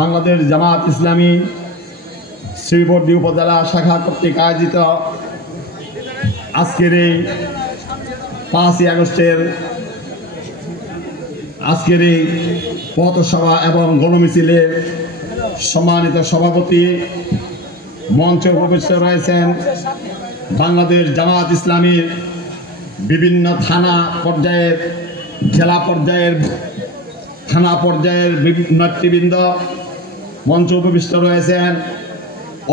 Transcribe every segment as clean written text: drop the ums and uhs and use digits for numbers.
বাংলাদেশ জামাত ইসলামী শ্রীবর্দী উপজেলা শাখা কর্তৃক আয়োজিত আজকের এই 5ই আগস্টের পথসভা এবং গণমিছিলের সম্মানিত সভাপতি মঞ্চে উপবিষ্ট রয়েছেন বাংলাদেশ জামাত ইসলামীর বিভিন্ন থানা পর্যায়ের, জেলা পর্যায়ের, থানা পর্যায়ের বিভিন্ন নেতৃবৃন্দ। মঞ্চে উপবিষ্ট রয়েছেন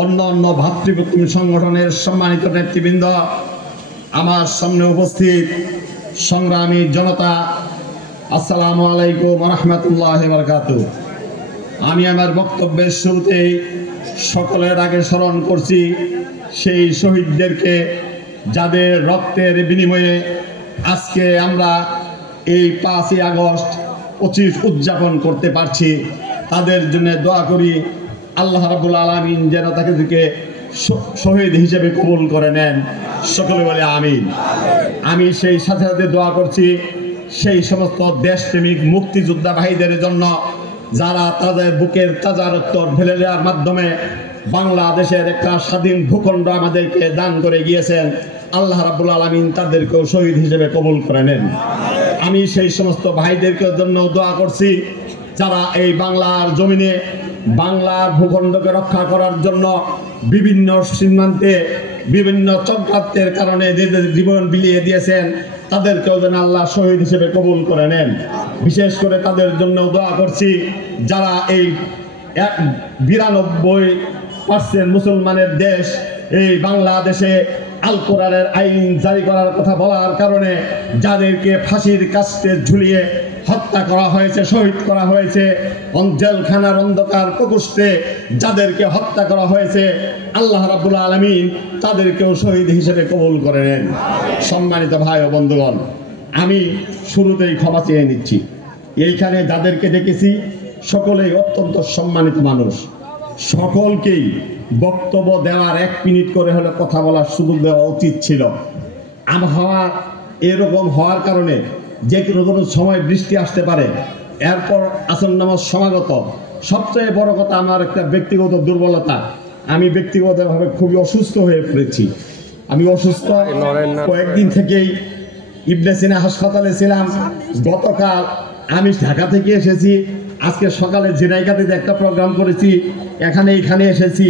অন্যান্য ভাতৃপ্রতিম সংগঠনের সম্মানিত নেতৃবৃন্দ। আমার সামনে উপস্থিত সংগ্রামী জনতা, আসসালামু আলাইকুম ওয়া রাহমাতুল্লাহি ওয়া বারাকাতুহু। আমি আমার বক্তব্যের শুরুতেই সকলের আগে স্মরণ করছি সেই শহীদদেরকে, যাদের রক্তের বিনিময়ে আজকে আমরা এই 5ই আগস্ট 25 উদযাপন করতে পারছি। তাদের জন্য দোয়া করি আল্লাহ রাব্বুল আলামিন যেন তাদেরকে শহীদ হিসেবে কবুল করে নেন। সকলে বলে আমিন। আমি সেই সাথে সাথে দোয়া করছি সেই সমস্ত দেশপ্রেমিক মুক্তিযোদ্ধা ভাইদের জন্য, যারা তাদের বুকের তাজা রক্ত ঢেলে দেওয়ার মাধ্যমে বাংলাদেশের একটা স্বাধীন ভূখণ্ড আমাদেরকে দান করে গিয়েছেন। আল্লাহ রাব্বুল আলামিন তাদেরকেও শহীদ হিসেবে কবুল করে নেন। আমি সেই সমস্ত ভাইদেরকে জন্য দোয়া করছি যারা এই বাংলার জমিনে বাংলার ভূখণ্ডকে রক্ষা করার জন্য বিভিন্ন সীমান্তে বিভিন্ন চক্রান্তের কারণে জীবন বিলিয়ে দিয়েছেন। তাদেরকেও যেন আল্লাহ শহীদ হিসেবে কবুল করে নেন। বিশেষ করে তাদের জন্য দোয়া করছি যারা এই 92% মুসলমানের দেশ এই বাংলাদেশে আল কোরআনের আইন জারি করার কথা বলার কারণে যাদেরকে ফাঁসির কাস্টে ঝুলিয়ে হত্যা করা হয়েছে, শহীদ করা হয়েছে, জেলখানার অন্ধকার প্রকোষ্ঠে যাদেরকে হত্যা করা হয়েছে, আল্লাহ রাব্বুল আলামিন তাদেরকেও শহীদ হিসেবে কবুল করে নেন। সম্মানিত ভাই ও বন্ধুগণ, আমি শুরুতেই ক্ষমা চেয়ে নিচ্ছি। এইখানে যাদেরকে দেখেছি সকলেই অত্যন্ত সম্মানিত মানুষ। সকলকেই বক্তব্য দেওয়ার 1 মিনিট করে হলে কথা বলার সুযোগ দেওয়া উচিত ছিল। আবহাওয়া এরকম হওয়ার কারণে যে কোনো সময় বৃষ্টি আসতে পারে, এরপর আসন্ন নামাজ সমাগত। সবচেয়ে বড় কথা, আমার একটা ব্যক্তিগত দুর্বলতা, আমি ব্যক্তিগতভাবে খুবই অসুস্থ হয়ে পড়েছি। আমি অসুস্থ কয়েকদিন থেকেই ইবনে সিনা হাসপাতালে ছিলাম। গতকাল আমি ঢাকা থেকে এসেছি, আজকে সকালে ঝিনাইগাতিতে একটা প্রোগ্রাম করেছি, এখানে এসেছি।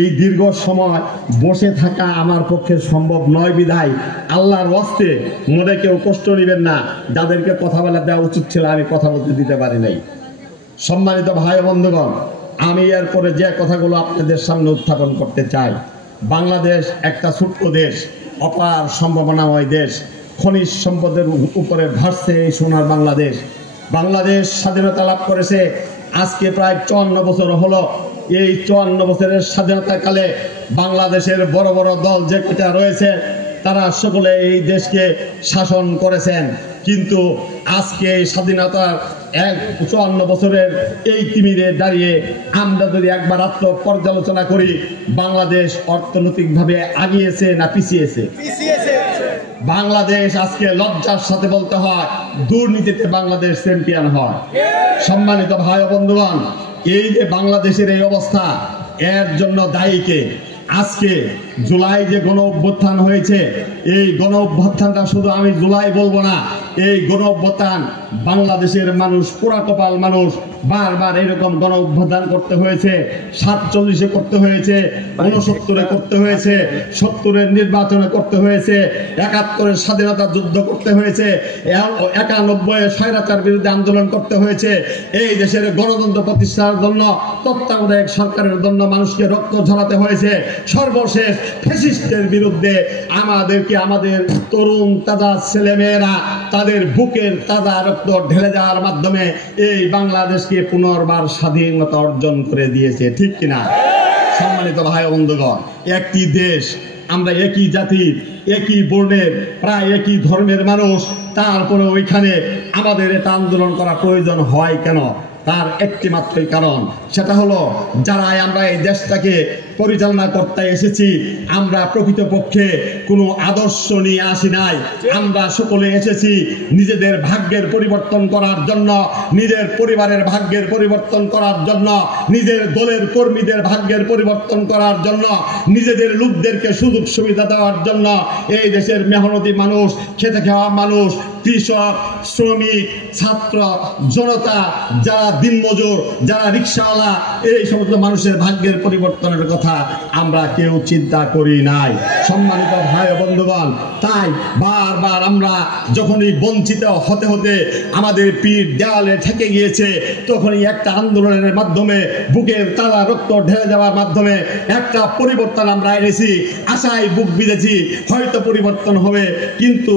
এই দীর্ঘ সময় বসে থাকা আমার পক্ষে সম্ভব নয় বিধায় আল্লাহর ওয়াস্তে মনে কেউ কষ্ট নেবেন না। যাদেরকে কথা বলা দেওয়া উচিত ছিল আমি কথা বলতে দিতে পারি নাই। সম্মানিত ভাই বন্ধুগণ, আমি এরপরে যে কথাগুলো আপনাদের সামনে উত্থাপন করতে চাই, বাংলাদেশ একটা ছোট্ট দেশ, অপার সম্ভাবনাময় দেশ, খনিজ সম্পদের উপরে ভাসছে এই সোনার বাংলাদেশ। বাংলাদেশ স্বাধীনতা লাভ করেছে আজকে প্রায় 54 বছর হলো। এই 54 বছরের স্বাধীনতাকালে বাংলাদেশের বড় বড় দল যে কটা রয়েছে তারা সকলে এই দেশকে শাসন করেছেন। কিন্তু আজকে এই স্বাধীনতার 54 বছরের এই তিমিরে দাঁড়িয়ে আমরা যদি একবার আত্মপর্যালোচনা করি, বাংলাদেশ অর্থনৈতিকভাবে আগিয়েছে না পিছিয়েছে? বাংলাদেশ আজকে লজ্জার সাথে বলতে হয় দুর্নীতিতে বাংলাদেশ চ্যাম্পিয়ন হয়। সম্মানিত ভাই ও বন্ধুগণ, এই যে বাংলাদেশের এই অবস্থা, এর জন্য দায়ী কে? আজকে জুলাই যে গণ অভ্যুত্থান হয়েছে, এই গণ অভ্যুত্থানটা শুধু আমি জুলাই বলবো না, এই গণ অভ্যুত্থান বাংলাদেশের মানুষ, পোড়া কপাল মানুষ, বারবার এরকম গণ অভ্যুত্থান করতে হয়েছে। 47-এ করতে হয়েছে, 69-এ করতে হয়েছে, 70-এর নির্বাচনে করতে হয়েছে, 71-এর স্বাধীনতা যুদ্ধ করতে হয়েছে, 91-এ স্বৈরাচার বিরুদ্ধে আন্দোলন করতে হয়েছে। এই দেশের গণতন্ত্র প্রতিষ্ঠার জন্য, তত্ত্বাবধায়ক সরকারের জন্য মানুষকে রক্ত ঝরাতে হয়েছে। সর্বশেষ ফ্যাসিস্টের বিরুদ্ধে আমাদেরকে, আমাদের তরুণ তাজা ছেলেমেয়েরা তাদের বুকের তাজা রক্ত ঢেলে দেওয়ার মাধ্যমে এই বাংলাদেশকে পুনর্বার স্বাধীনতা অর্জন করে দিয়েছে। ঠিক কিনা? সম্মানিত ভাই বন্ধুগণ, একটি দেশ, আমরা একই জাতি, একই বর্ণের, প্রায় একই ধর্মের মানুষ, তারপরে ওইখানে আমাদের এটা আন্দোলন করা প্রয়োজন হয় কেন? তার একটি মাত্রই কারণ, সেটা হলো যারা আমরা এই দেশটাকে পরিচালনা করতে এসেছি। আমরা প্রকৃতপক্ষে কোনো আদর্শ নিয়ে আসি নাই। আমরা সকলে এসেছি নিজেদের ভাগ্যের পরিবর্তন করার জন্য, নিজের পরিবারের ভাগ্যের পরিবর্তন করার জন্য, নিজের দলের কর্মীদের ভাগ্যের পরিবর্তন করার জন্য, নিজেদের লোকদেরকে সুযোগ সুবিধা দেওয়ার জন্য। এই দেশের মেহনতি মানুষ, খেতে খাওয়া মানুষ, কৃষক, শ্রমিক, ছাত্র, জনতা, যারা দিনমজুর, যারা রিক্সাওয়ালা, এই সমস্ত মানুষের ভাগ্যের পরিবর্তনের কথা আমরা কেউ চিন্তা করি নাই। সম্মানিত ভাই ও বন্ধুগণ, তাই বারবার আমরা যখনই বঞ্চিত হতে হতে আমাদের পিঠ দেওয়ালে ঠেকে গিয়েছে, তখনই একটা আন্দোলনের মাধ্যমে বুকের তাজা রক্ত ঢেলে যাওয়ার মাধ্যমে একটা পরিবর্তন আমরা এনেছি। আশায় বুক বিঁধেছি হয়তো পরিবর্তন হবে, কিন্তু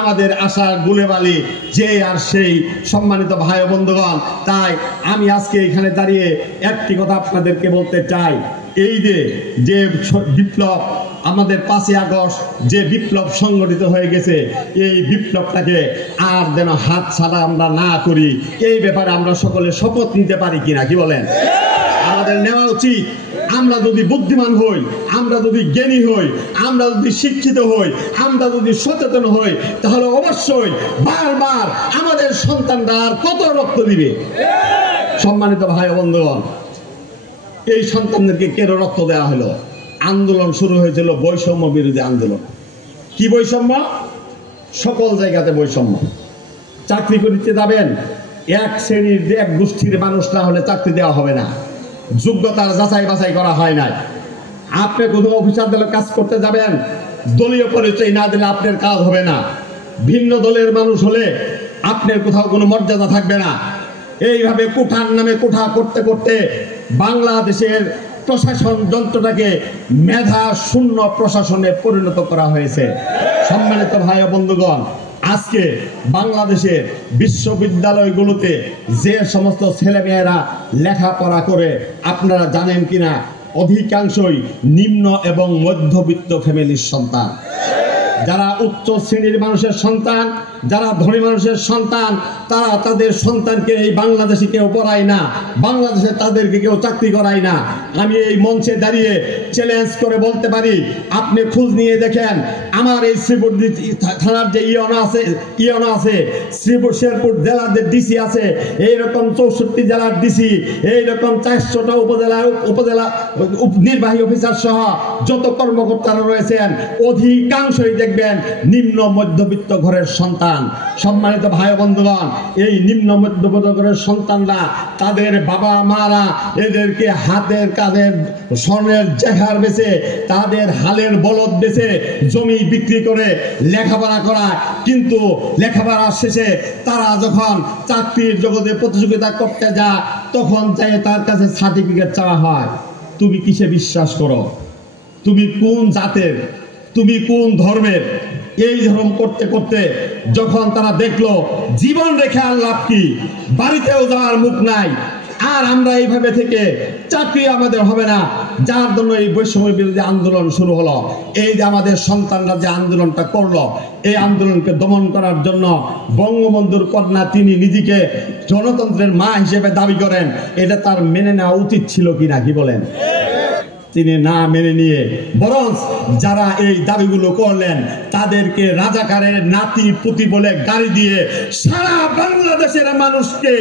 আমাদের আশার গুলেবালি যে আর সেই। সম্মানিত ভাই ও বন্ধুগণ, তাই আমি আজকে এখানে দাঁড়িয়ে একটি কথা আপনাদেরকে বলতে চাই। এই যে বিপ্লব, আমাদের 5ই আগস্ট যে বিপ্লব সংগঠিত হয়ে গেছে, এই বিপ্লবটাকে আর যেন হাত ছাড়া আমরা না করি, এই ব্যাপারে আমরা সকলে শপথ নিতে পারি কিনা, কি বলেন? আমাদের নেওয়া উচিত। আমরা যদি বুদ্ধিমান হই, আমরা যদি জ্ঞানী হই, আমরা যদি শিক্ষিত হই, আমরা যদি সচেতন হই, তাহলে অবশ্যই বারবার আমাদের সন্তানরা আর কত রক্ত দিবে। সম্মানিত ভাই বন্ধুগণ, এই সন্তানদেরকে কেন রক্ত দেওয়া হলো? আন্দোলন শুরু হয়েছিল বৈষম্য বিরোধী আন্দোলন। কি বৈষম্য? সকল জায়গাতে বৈষম্য। চাকরি করতে যাবেন, এক শ্রেণীর এক গোষ্ঠীর মানুষ না হলে চাকরি দেওয়া হবে না। যোগ্যতার যাচাই বাছাই করা হয় নাই। আপনি কোনো অফিসারদের কাজ করতে যাবেন, দলীয় পরিচয় না দিলে আপনার কাজ হবে না। ভিন্ন দলের মানুষ হলে আপনার কোথাও কোনো মর্যাদা থাকবে না। এইভাবে কোঠার নামে কোঠা করতে করতে বাংলাদেশের প্রশাসন যন্ত্রটাকে মেধা শূন্য প্রশাসনে পরিণত করা হয়েছে। সম্মানিত ভাই ও বন্ধুগণ, আজকে বাংলাদেশের বিশ্ববিদ্যালয়গুলোতে যে সমস্ত ছেলেমেয়েরা লেখাপড়া করে, আপনারা জানেন কিনা, অধিকাংশই নিম্ন এবং মধ্যবিত্ত ফ্যামিলির সন্তান। যারা উচ্চ শ্রেণীর মানুষের সন্তান, যারা ধনী মানুষের সন্তান, তারা তাদের সন্তানকে এই বাংলাদেশে কেউ পড়ায় না, বাংলাদেশে তাদেরকে কেউ চাকরি করায় না। আমি এই মঞ্চে দাঁড়িয়ে চ্যালেঞ্জ করে বলতে পারি, আপনি খোঁজ নিয়ে দেখেন, আমার এই শ্রীপুর থানার যে ইয়নো আছে, শ্রীপুর শেরপুর জেলার যে ডিসি আছে, এইরকম 64 জেলার ডিসি, এইরকম 400টা উপজেলা নির্বাহী অফিসার সহ যত কর্মকর্তারা রয়েছেন, অধিকাংশই দেখবেন নিম্ন মধ্যবিত্ত ঘরের সন্তান। সম্মানিত ভাই বন্ধুগণ, এই নিম্ন মধ্যবিত্ত ঘরের সন্তানরা, তাদের বাবা মারা এদেরকে হাতের কাজের স্বর্ণের জেহার বেচে, তাদের হালের বলদ বেচে জমি বিক্রি করে লেখাপড়া করায়। কিন্তু লেখাপড়া শেষে তারা যখন চাকরির জগতে প্রতিযোগিতা করতে যায়, তখন চাই তার কাছে সার্টিফিকেট চাওয়া হয়। তুমি কিসে বিশ্বাস করো? তুমি কোন জাতের? তুমি কোন ধর্মের? এই ধর্ম করতে করতে যখন তারা দেখলো জীবন রেখে আর লাভ কি, বাড়িতেও যাওয়ার মুখ নাই, আর আমরা এইভাবে থেকে চাকরি আমাদের হবে না, যার জন্য এই বৈষম্য বিরোধী আন্দোলন শুরু হলো। এই যে আমাদের সন্তানরা যে আন্দোলনটা করলো, এই আন্দোলনকে দমন করার জন্য বঙ্গবন্ধুর কন্যা তিনি নিজেকে গণতন্ত্রের মা হিসেবে দাবি করেন। এটা তার মেনে নেওয়া উচিত ছিল কিনা, কি বলেন? তিনি না মেনে নিয়ে বরং যারা এই দাবিগুলো করলেন তাদেরকে রাজাকারের নাতি পুতি বলে গাড়ি দিয়ে সারা বাংলাদেশের মানুষকে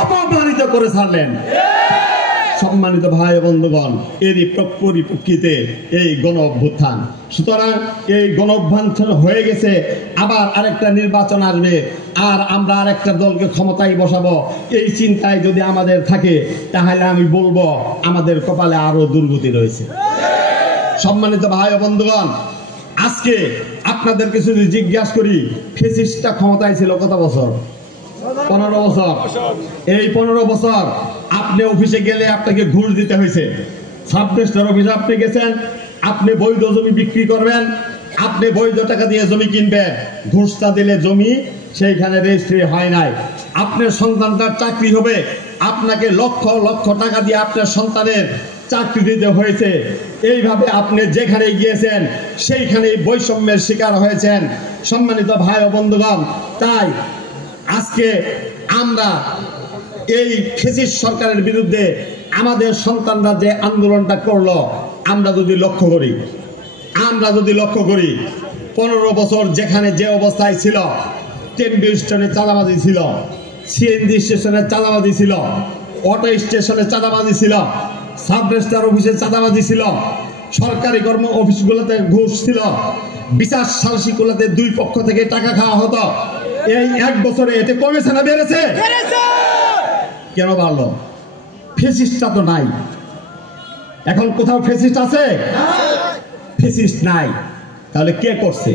অপমানিত করে ছাড়লেন। সম্মানিত ভাই বন্ধুগণ, এরই পরিপ্রেক্ষিতে এই গণ অভ্যুত্থান। সুতরাং এই গণ অভ্যুত্থান হয়ে গেছে, আবার আরেকটা নির্বাচন আসবে, আর আমরা আরেকটা দলকে ক্ষমতায় বসাবো, এই চিন্তায় যদি আমাদের থাকে, তাহলে আমি বলবো আমাদের কপালে আরো দুর্গতি রয়েছে। সম্মানিত ভাই বন্ধুগণ, আজকে আপনাদেরকে যদি জিজ্ঞাসা করি, ফ্যাসিস্টটা ক্ষমতায় ছিল কত বছর? 15 বছর। এই 15 বছর আপনি অফিসে গেলে আপনাকে ঘুষ দিতে হয়েছে। সাব রেজিস্ট্রার অফিসে আপনি গেছেন, আপনি বৈধ জমি বিক্রি করবেন, আপনি বৈধ টাকা দিয়ে জমি কিনবেন, ঘুষটা দিলে জমি সেইখানে রেজিস্ট্রি হয় নাই। আপনার সন্তানটার চাকরি হবে, আপনাকে লক্ষ লক্ষ টাকা দিয়ে আপনার সন্তানের চাকরি দিতে হয়েছে। এইভাবে আপনি যেখানে গিয়েছেন সেইখানেই বৈষম্যের শিকার হয়েছেন। সম্মানিত ভাই ও বন্ধুগণ, তাই আজকে আমরা এই ফ্যাসিস্ট সরকারের বিরুদ্ধে আমাদের সন্তানরা যে আন্দোলনটা করলো, আমরা যদি লক্ষ্য করি 15 বছর যেখানে যে অবস্থায় ছিল, টেম্পো স্টেশনে চাঁদাবাজি ছিল, সিএনজি স্টেশনে চাঁদাবাজি ছিল, অটো স্টেশনে চাঁদাবাজি ছিল, সাব রেজিস্ট্রার অফিসে চাঁদাবাজি ছিল, সরকারি কর্ম অফিসগুলোতে ঘুষ ছিল, বিচার সালিসিগুলোতে দুই পক্ষ থেকে টাকা খাওয়া হতো। এই 1 বছরে এতে কমেছে না বেড়েছে? কেন বাড়লো? ফেসিস্টটা তো নাই। এখন কোথাও ফেসিস্ট আছে? ফেসিস্ট নাই। তাহলে কে করছে?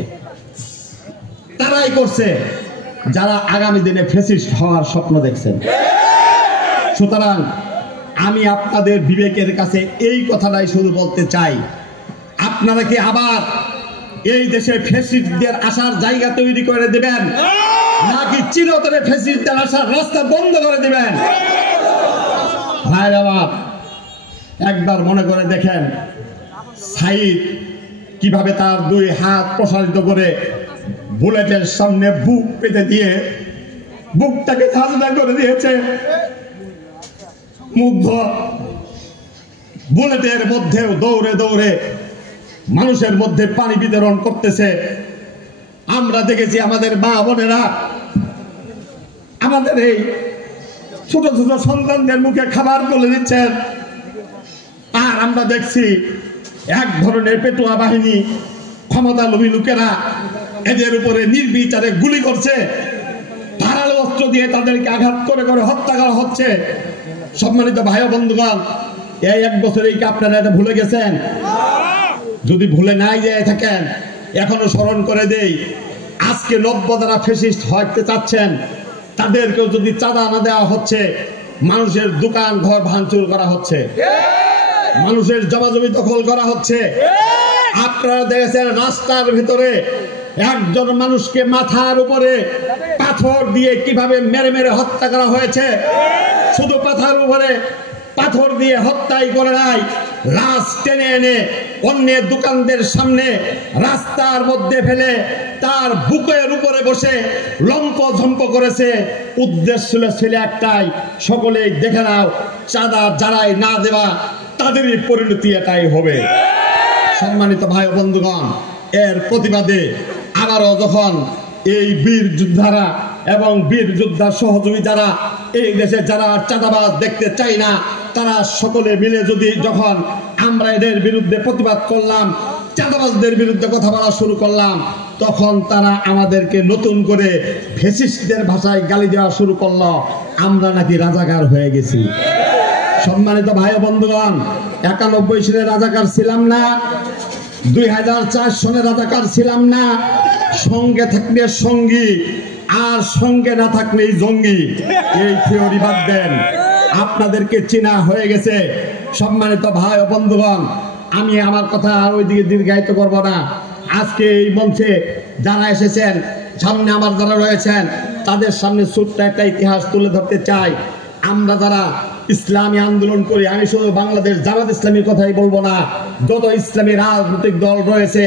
তারাই করছে যারা আগামী দিনে ফেসিস্ট হওয়ার স্বপ্ন দেখছেন। সুতরাং আমি আপনাদের বিবেকের কাছে এই কথাটাই শুধু বলতে চাই, আপনারা কি আবার এই দেশে ফেসিস্টদের আসার জায়গা তৈরি করে দেবেন, নাকি চিরতরে ফেসিস্টদের আসার রাস্তা বন্ধ করে দেবেন? ভাইরা আমার, একবার মনে করে দেখেন সাইদ কিভাবে তার 2 হাত প্রসারিত করে বুলেটের সামনে বুক পেতে দিয়ে বুকটাকে ঝাঁঝরা করে দিয়েছে। মুগ্ধ বুলেটের মধ্যেও দৌড়ে দৌড়ে মানুষের মধ্যে পানি বিতরণ করতেছে। আমরা দেখেছি আমাদের মা বোনেরা আমাদের এই ছোট ছোট সন্তানদের মুখে খাবার তুলে দিচ্ছেন। আর আমরা দেখছি এক ধরনের পেটুয়া বাহিনী, ক্ষমতালোভী লোকেরা এদের উপরে নির্বিচারে গুলি করছে, ধারালো অস্ত্র দিয়ে তাদেরকে আঘাত করে করে হত্যা করা হচ্ছে। সম্মানিত ভাই ও বন্ধুগণ, এই 1 বছরেই কি আপনারা এটা ভুলে গেছেন? যদি ভুলে নাই যেয়ে থাকেন, এখনো স্মরণ করে দেই, আজকে নব্য যারা ফ্যাসিস্ট হতে চাচ্ছেন তাদেরকেও যদি চাঁদা না দেওয়া হচ্ছে, মানুষের দোকান ঘর ভাঙচুর করা হচ্ছে, মানুষের জমি দখল করা হচ্ছে। আপনারা দেখেছেন রাস্তার ভিতরে একজন মানুষকে মাথার উপরে পাথর দিয়ে কিভাবে মেরে মেরে হত্যা করা হয়েছে। শুধু পাথর উপরে পাথর দিয়ে হত্যাই করে নাই, লাশ টেনে এনে অন্যের দোকানদের সামনে রাস্তার মধ্যে ফেলে তার বুকের উপরে বসে লম্প ঝম্প করেছে। উদ্দেশ্য ছিল একটাই, সকলেই দেখে নাও, চাঁদা যারাই না দেওয়া তাদেরই পরিণতি এটাই হবে। সম্মানিত ভাই ও বন্ধুগণ, এর প্রতিবাদে আবারও যখন এই বীর যোদ্ধারা এবং বীর যোদ্ধার সহযোগী যারা এই দেশে যারা চাঁদাবাজ দেখতে চাই না, তারা সকলে মিলে যখন আমরা এদের বিরুদ্ধে প্রতিবাদ করলাম, চাঁদাবাজদের বিরুদ্ধে কথা বলা শুরু করলাম, তখন তারা আমাদেরকে নতুন করে ফ্যাসিস্টদের ভাষায় গালি দেওয়া শুরু করলো, আমরা নাকি রাজাকার হয়ে গেছি। সম্মানিত ভাই ও বন্ধুগণ, 91 সালে রাজাকার ছিলাম না, 2004 সনে রাজাকার ছিলাম না। সঙ্গে থাকলে সঙ্গী, আর সঙ্গে না থাকলেই জঙ্গি, এই থিওরি বাদ দেন। আপনাদেরকে চেনা হয়ে গেছে। সম্মানিত ভাই ও বন্ধুগণ, আমি আমার কথা আর ওইদিকে দীর্ঘায়িত করব না। আজকে এই মঞ্চে যারা এসেছেন, সামনে আমার যারা রয়েছেন, তাদের সামনে ছোট্ট একটা ইতিহাস তুলে ধরতে চাই। আমরা যারা ইসলামী আন্দোলন করি, আমি শুধু বাংলাদেশ জামাত ইসলামীর কথাই বলবো না, যত ইসলামী রাজনৈতিক দল রয়েছে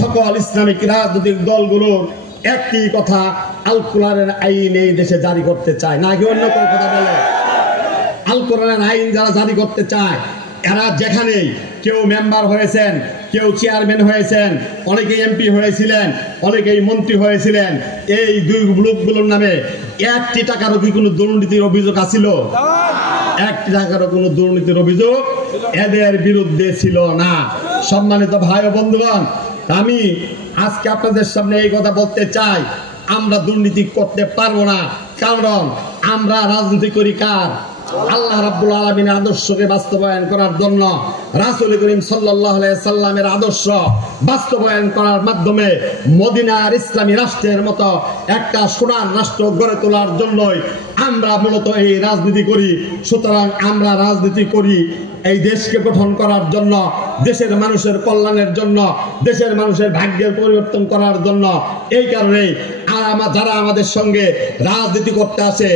সকল ইসলামিক রাজনৈতিক দলগুলোর একই কথা, আল কোরআনের আইন এই দেশে জারি করতে চায়, নাকি অন্য কোনো কথা বলে? আল কোরআনের আইন যারা জারি করতে চায়, এরা যেখানেই কেউ মেম্বার হয়েছেন, কেউ চেয়ারম্যান হয়েছেন, অনেকেই এমপি হয়েছিলেন, অনেকেই মন্ত্রী হয়েছিলেন, এই দুই গ্রুপগুলোর নামে 1 টাকারও কি কোনো দুর্নীতির অভিযোগ আছিল? 1 টাকারও কোনো দুর্নীতির অভিযোগ এদের বিরুদ্ধে ছিল না। সম্মানিত ভাই ও বন্ধুগণ, আমি আজকে আপনাদের সামনে এই কথা বলতে চাই, আমরা দুর্নীতি করতে পারবো না, কারণ আমরা রাজনীতি করি কার? আল্লাহ রাব্বুল আলামিনের আদর্শকে বাস্তবায়ন করার জন্য, রাসূল করিম সাল্লাল্লাহু আলাইহি সাল্লামের আদর্শ বাস্তবায়ন করার মাধ্যমে মদিনার ইসলামী রাষ্ট্রের মতো একটা সোনার রাষ্ট্র গড়ে তোলার জন্যই আমরা মূলত এই রাজনীতি করি। সুতরাং আমরা রাজনীতি করি এই দেশকে গঠন করার জন্য, দেশের মানুষের কল্যাণের জন্য, দেশের মানুষের ভাগ্যের পরিবর্তন করার জন্য। এই কারণেই যারা আমাদের সঙ্গে রাজনীতি করতে আসে,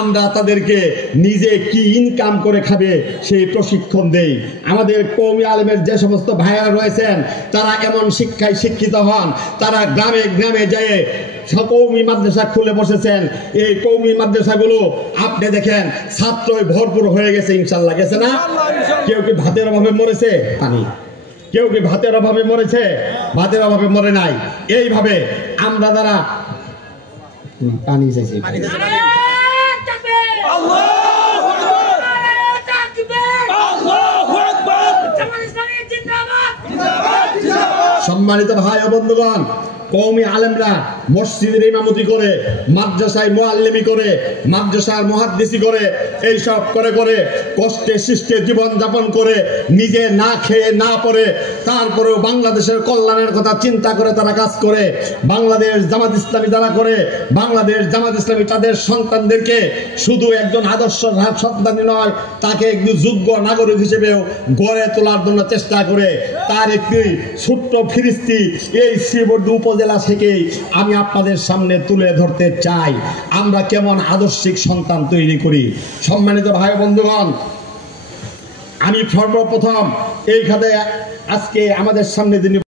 আমরা তাদেরকে নিজে কি ইনকাম করে খাবে সেই প্রশিক্ষণ দেই। আমাদের কওমি আলেমের যে সমস্ত ভাইরা রয়েছেন, তারা এমন শিক্ষায় শিক্ষিত হন, তারা গ্রামে গ্রামে যেয়ে কওমি মাদ্রাসা খুলে বসেছেন। এই কওমি মাদ্রাসাগুলো আপনি দেখেন ছাত্রই ভরপুর হয়ে গেছে, ইনশাল্লাহ, গেছে না? কেউ কি ভাতের অভাবে মরেছে? পানি। কেউ কি ভাতের অভাবে মরেছে? ভাতের অভাবে মরে নাই। এইভাবে আমরা যারা পানি চাইছি, সম্মানিত ভাই ও বন্ধুগণ, কওমি আলেমরা মসজিদের ইমামতি করে, মাদ্রাসায় মুআল্লিমি করে, মাদ্রাসার মুহাদ্দিসি করে, এই সব করে করে কষ্টে সৃষ্টে জীবন যাপন করে, নিজে না খেয়ে না পড়ে, তারপরেও বাংলাদেশের কল্যাণের কথা চিন্তা করে তারা কাজ করে। বাংলাদেশ জামাত ইসলামী যারা করে, বাংলাদেশ জামাত ইসলামী তাদের সন্তানদেরকে শুধু একজন আদর্শ সন্তানই নয়, তাকে একটু যোগ্য নাগরিক হিসেবেও গড়ে তোলার জন্য চেষ্টা করে। তার একটি ছোট্ট ফিরিস্তি এই শ্রীবর্ধী উপজেলা থেকে আমি আপনাদের সামনে তুলে ধরতে চাই, আমরা কেমন আদর্শিক সন্তান তৈরি করি। সম্মানিত ভাই বন্ধুগণ, আমি সর্বপ্রথম এই খাতে আজকে আমাদের সামনে যিনি